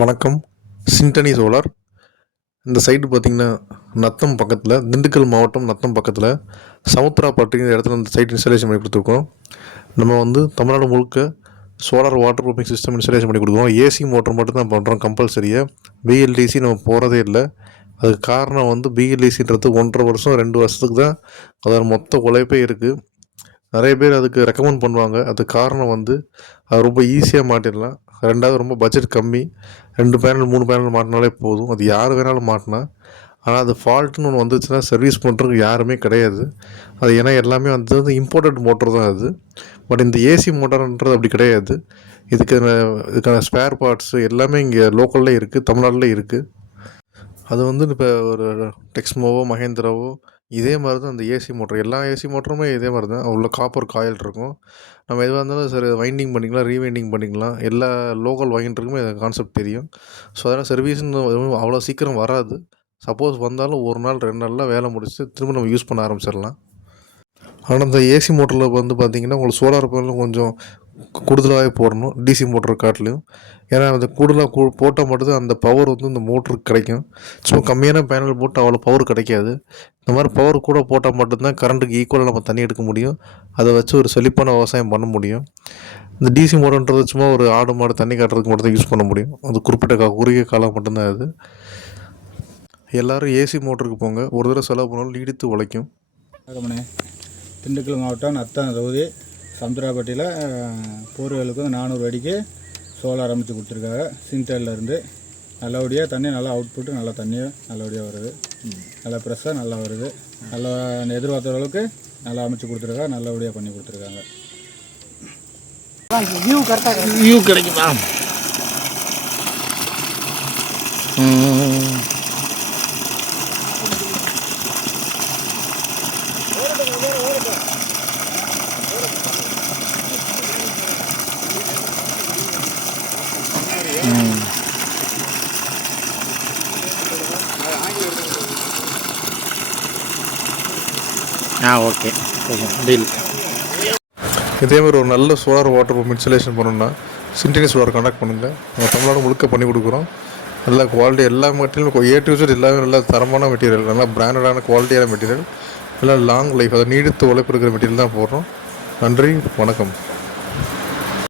வணக்கம். சிண்டனி சோலார். இந்த சைட்டு பார்த்திங்கன்னா நத்தம் பக்கத்தில், திண்டுக்கல் மாவட்டம் நத்தம் பக்கத்தில் சமுத்திராப்பட்டிங்கிற இடத்துல இந்த சைட் இன்ஸ்டாலேஷன் பண்ணி கொடுத்துருக்கோம். நம்ம தமிழ்நாடு முழுக்க solar water proofing system installation பண்ணி கொடுக்குறோம். ஏசி மோட்டர் மட்டும் தான் பண்ணுறோம் கம்பல்சரியாக. பிஎல்டிசி நம்ம போகிறதே இல்லை. அதுக்கு காரணம் பிஎல்டிசின்றது 1.5 வருஷம் 2 வருஷத்துக்கு தான் அதோட மொத்த உழைப்பே இருக்குது. நிறைய பேர் அதுக்கு ரெக்கமெண்ட் பண்ணுவாங்க. அதுக்கு காரணம் அது ரொம்ப ஈஸியாக மாட்டிடலாம். ரெண்டாவது ரொம்ப பட்ஜெட் கம்மி. 2 பேனல் 3 பேனல் மாட்டினாலே போதும். அது யார் வேணாலும் மாட்டினா. ஆனால் அது ஃபால்ட்டுன்னு ஒன்று வந்துச்சுன்னா சர்வீஸ் பண்ணுறதுக்கு யாருமே கிடையாது. அது ஏன்னா எல்லாமே இம்போர்ட்டட் மோட்டர் தான் அது. பட் இந்த ஏசி மோட்டர்ன்றது அப்படி கிடையாது. இதுக்கான ஸ்பேர் பார்ட்ஸு எல்லாமே இங்கே லோக்கல்லே இருக்குது, தமிழ்நாட்டில் இருக்குது. அது இப்போ ஒரு டெக்ஸ்மோவோ மஹேந்திராவோ இதே மாதிரி தான் அந்த ஏசி மோட்டர். எல்லா ஏசி மோட்டருமே இதே மாதிரி தான். உள்ள காப்பர் காயில் இருக்கும். நம்ம எதுவாக இருந்தாலும் சரி வைண்டிங் பண்ணிக்கலாம், ரீவைண்டிங் பண்ணிக்கலாம். எல்லா லோக்கல் வைண்டருக்குமே கான்செப்ட் தெரியும். ஸோ அதனால் சர்வீஸ்ன்னு அவ்வளோ சீக்கிரம் வராது. சப்போஸ் வந்தாலும் 1 நாள் 2 நாளில் வேலை முடிச்சு திரும்ப நம்ம யூஸ் பண்ண ஆரம்பிச்சிடலாம். ஆனால் இந்த ஏசி மோட்டரில் பார்த்திங்கன்னா உங்களுக்கு சோலார் பேனல் கொஞ்சம் கூடுதலாகவே போடணும் டிசி மோட்டர் காட்டிலையும். ஏன்னா அந்த கூடுதலாக போட்டால் மட்டும்தான் அந்த பவர் இந்த மோட்டருக்கு கிடைக்கும். ஸோ கம்மியான பேனல் போட்டு அவ்வளோ பவர் கிடைக்காது. இந்த மாதிரி பவர் கூட போட்டால் மட்டும்தான் கரண்ட்டுக்கு ஈக்குவலாக நம்ம தண்ணி எடுக்க முடியும். அதை வச்சு ஒரு செழிப்பான விவசாயம் பண்ண முடியும். இந்த டிசி மோட்டர்ன்றது சும்மா ஒரு ஆடு மாடு தண்ணி காட்டுறதுக்கு மட்டும் தான் யூஸ் பண்ண முடியும். அது குறிப்பிட்ட குறுகிய காலம் மட்டும்தான் அது. எல்லோரும் ஏசி மோட்டருக்கு போங்க. ஒரு தடவை செலவு பண்ணாலும் நீடித்து உழைக்கும். திண்டுக்கல் மாவட்டம் நத்தம் தொகுதி சமுத்திராப்பட்டியில் போர்வேலுக்கு 400 அடிக்கு சோலார் அமைச்சு கொடுத்துருக்காங்க. சிங்டேல்லேருந்து நல்லபடியாக தண்ணி நல்லா அவுட்புட்டு நல்லா தண்ணியாக நல்லபடியாக வருது. நல்லா ப்ரெஷ்ஷாக நல்லா வருது. நல்லா எதிர்பார்த்த அளவுக்கு நல்லா அமைச்சு கொடுத்துருக்காங்க. நல்லபடியாக பண்ணி கொடுத்துருக்காங்க. வியூ கிடைக்குமா? Okay deal. இதேமாதிரி ஒரு நல்ல சோலார் வாட்டர் பம்ப் இன்ஸ்டாலேஷன் பண்ணணுன்னா சிண்டனி சோலார் கான்டாக்ட் பண்ணுங்கள். நாங்கள் தமிழ்நாடு முழுக்க பண்ணி கொடுக்குறோம். நல்ல குவாலிட்டி எல்லா மெட்டீரியலும் ஏ டு Z எல்லாமே நல்ல தரமான மெட்டீரியல், நல்லா பிராண்டடான குவாலிட்டியான மெட்டீரியல், நல்லா லாங் லைஃப், அதை நீடித்து உழைப்பு இருக்கிற மெட்டீரியல் தான் போடுறோம். நன்றி, வணக்கம்.